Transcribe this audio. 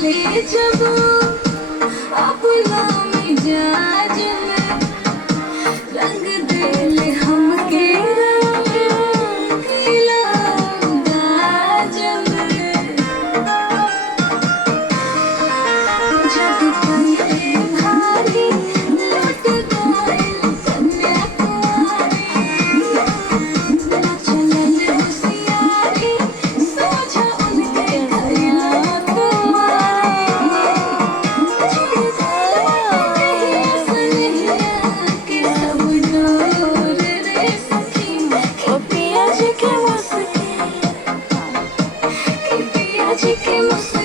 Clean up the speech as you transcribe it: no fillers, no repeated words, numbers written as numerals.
ले जब अपना मिजाज में रंग दे ले हमके रंगीला अंदाज में जग पे भारी लुट गए कन्याकुमारी चलन होशियारी सोझा उनके खैला तुम्हारी के सब डोर रे सखी के पिया जी के मुस्की के पिया जी के मुस्की